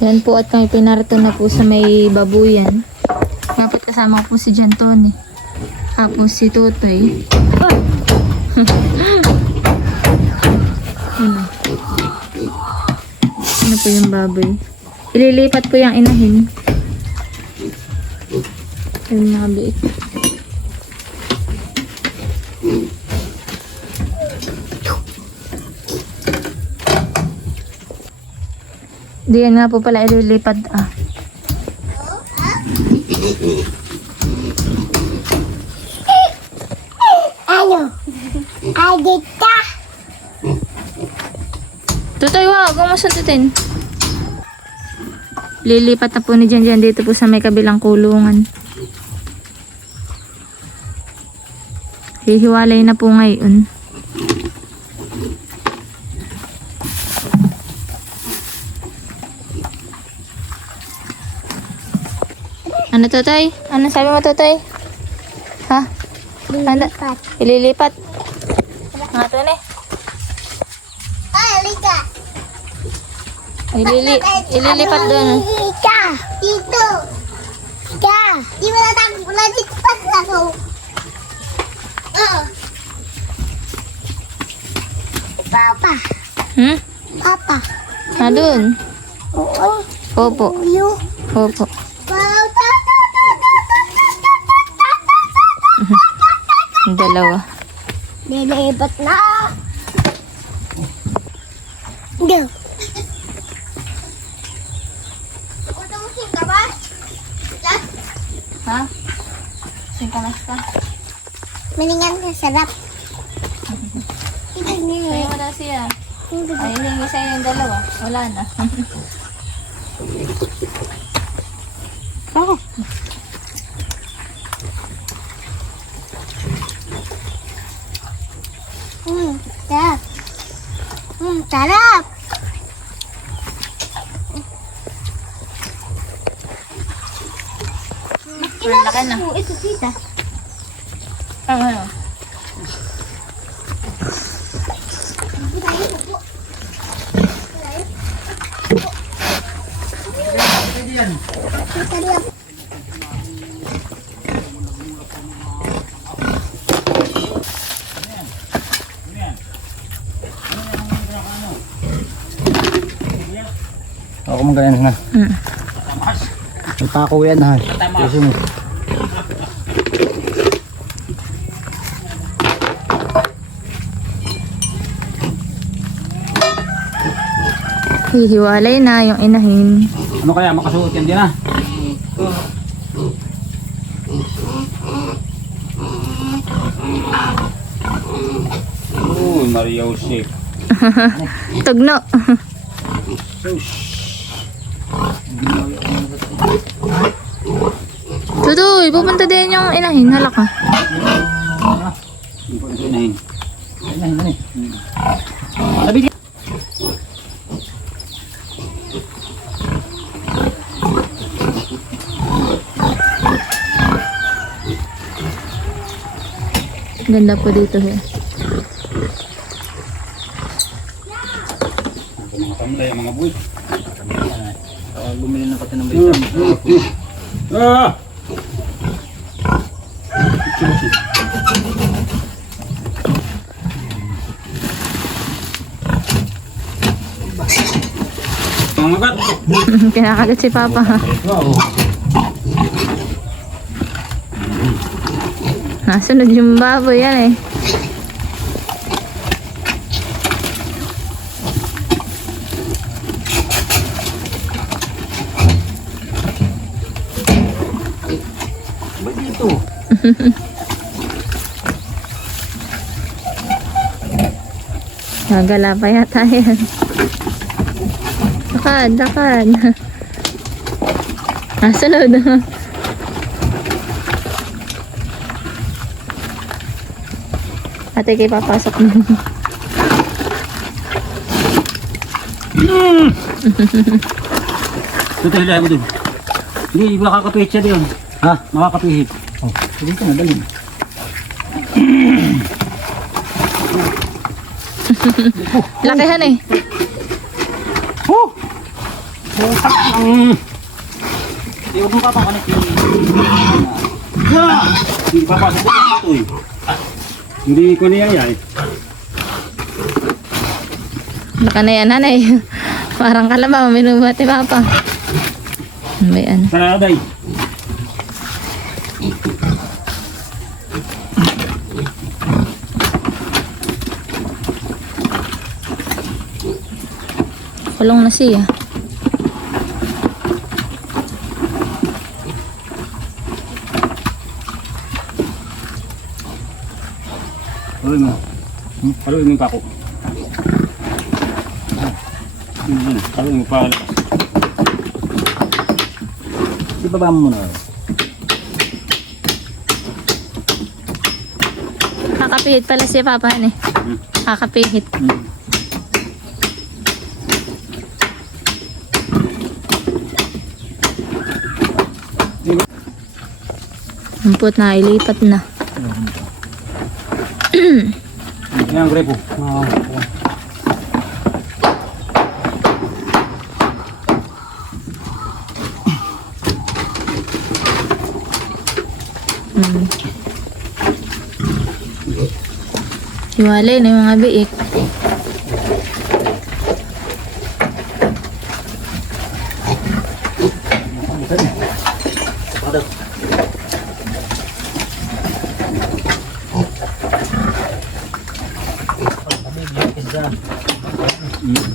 Yan po at kami pinarito na po sa may babuyan. Dapat kasama ko po si Jan Tony. Tapos si Tutoy. Ano po yung baboy? Ililipat po yung inahin. Yung mga biik. Diyan nga po pala ililipat Ano? Adita. Tutoy, wag mo masundutin. Lilipat na po ni Jan dito po sa may kabilang kulungan. Hihiwalay na po ngayon. Ano Tutoy? Ano sabi mo Tutoy? Ha? Lilipat. Ililipat. Nga to na Alika. Ililipat doon. Ika. Dito. Ika. Di mo natakot na dito pa ako. Papa. Hmm? Papa. Doon. Oo. Opo. You. Opo. Ang dalawa. Lilipat na. Go. Utusin ka ba? Ha? Singkamas ka? Malingan ka, sarap. Ito Kaya wala siya. Ay, hingi sa'yo yung dalawa. Wala na. Oh. Sarap. Sarap. Malaki na. Ito, tita. Ano? Ako mong ganyan na. May pako yan ha. Kasi mo. Hihiwalay na yung inahin. Ano kaya makasuot yan din ha? Uy, Maria Jose. Tugno. Tutoy, pupunta din yung inahin. Hala ka. Hindi ko na inahin. Inahin na eh. Sabi ka. Ganda po dito. Mga tamlay, mga buhay. Bumili na pati ng baysan. Ah! Mga gat. Kinakagat si Papa. Nasunod yung baboy yan eh. Ba dito? Nagala pa yata yan. Lakad, lakad. Nasunod. Ate kayo papasok na. Dito hilahin mo dun. Hindi, makakapihit siya doon. Ha? Makakapihit. Oh, dito na, dali. Lakihan eh. Oh! Huwag mo papakonect yung... Hindi papasok ko ito eh. Hindi ko niya yan. Baka na yan, nanay. Parang kalabaw, minubati papa. May ano. Saraday. Kulong na siya. Paluin mo. Paluin mo yung pako. Paluin mo pa. Ibaba mo muna. Kakapihit pala si papa ni. Kakapihit. Amput na, ilipat na. Yan ang grepo. Iwalay na yung mga biik.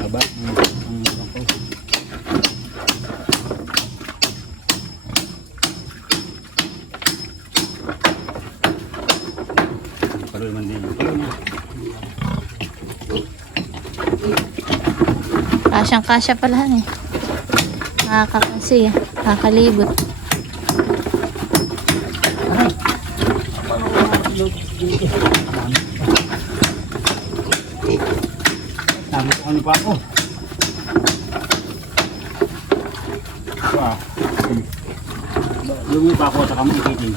Aba. Paluin man din. Kasyang-kasya pala eh. Nakakakasi, nakakalibot. Tama ko ano pa ako. Ito ah. Lumi pa ako at saka mo ikitin.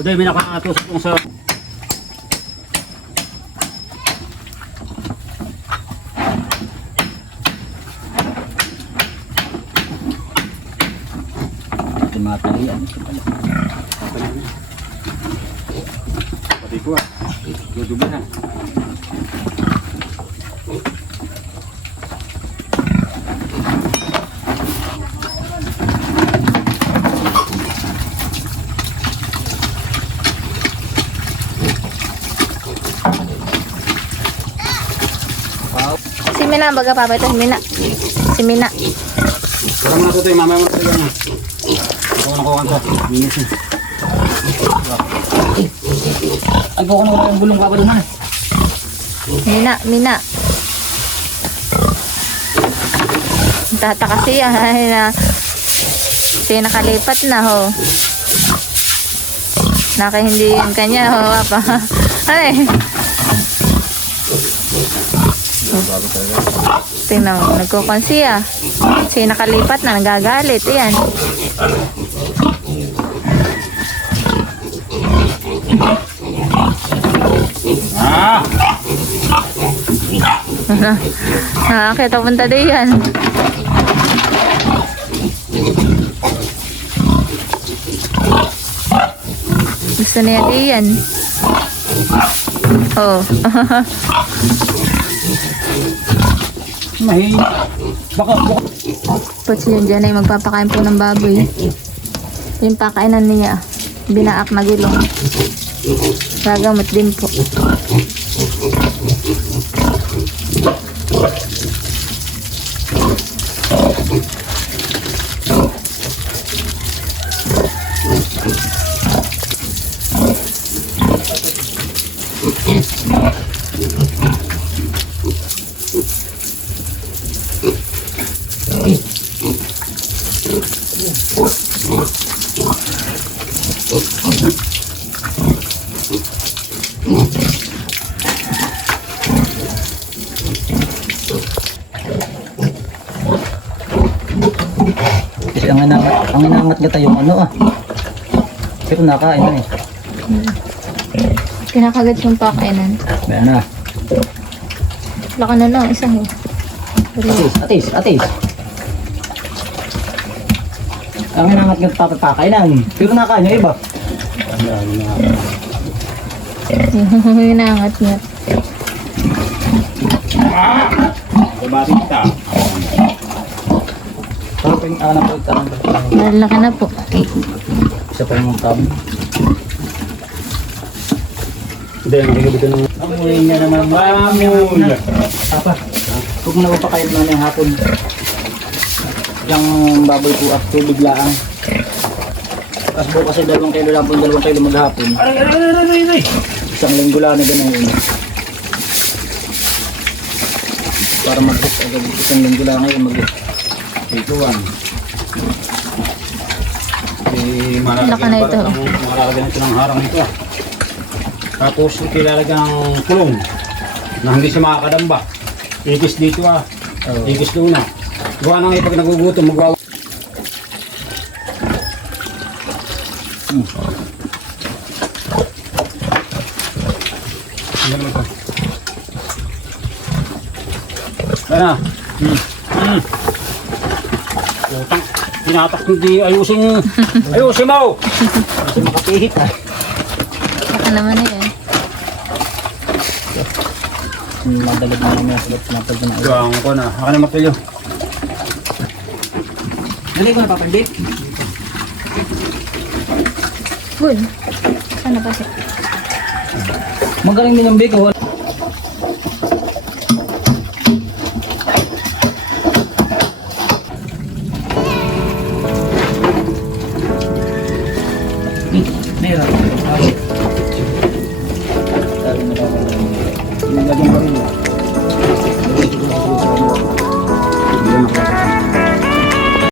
Today may nakaatos kung sa Tumatalian. pati ko ah. Dudubi na. Si Mina, baga papa ito, si Mina. Si Mina. Wala mo na ito mamaya mo na ito yan. Ako na kuha ito. Minus eh. Ay, buko na yung bulong kapalo na. Mina, Mina. Tataka siya, ay na. Siya nakalipat na, ho. Naka hindi yung kanya, ho, papa. Ay. Tingnan mo, nagkukonsiya. Siya nakalipat na, nagagalit. Ayan. Ah! Nakakita punta din yan. Gusto niya din yan. Oh. Mahi. Baka. Puts yun dyan ay magpapakain po ng baboy. Yung pakainan niya. Binaak na gulong. Gagamot din po. Kasi ang inangat nga tayo ano ah. Pero nakain na eh. Kinakagat yung pakainan. Ayan na. Laka na lang, isa ho. Atis. Ang hinangat ng papapakainan. Pero nakain yung iba. Hinangat niya. Kabati kita. Sarap yung anak ko. Malaki na po. Isa pa yung tab. Hindi, nakikita ng... Amoy niya naman. Mamula. Apa? Huwag mo na papakain mo na yung hapon. Yung baboy ko at tubig laang. Tapos bukas ay 2 kilo lang po, 2 kilo maghapon. Ay. Isang linggo lang na ganun. Para mag-book agad. Isang linggo lang ngayon mag-book. Ituan. Laka na ito. Malalagyan ito ng harang ito. Tapos ilalagyan ng kulong na hindi siya makakadamba. Ikis dito Ikis doon na. Gawa na nga pag nagugutom, magwawa. Ayan na. Utang. Tinatak hindi ayusin. Ayusin mo! Kasi makapihit ah. Laka naman na yan. Nadalag na namin ang sagot na pag na. Gawang ko na. Akin na martilyo. Dali ko na papandit. Good. Sana kasi. Magaling din yung biko.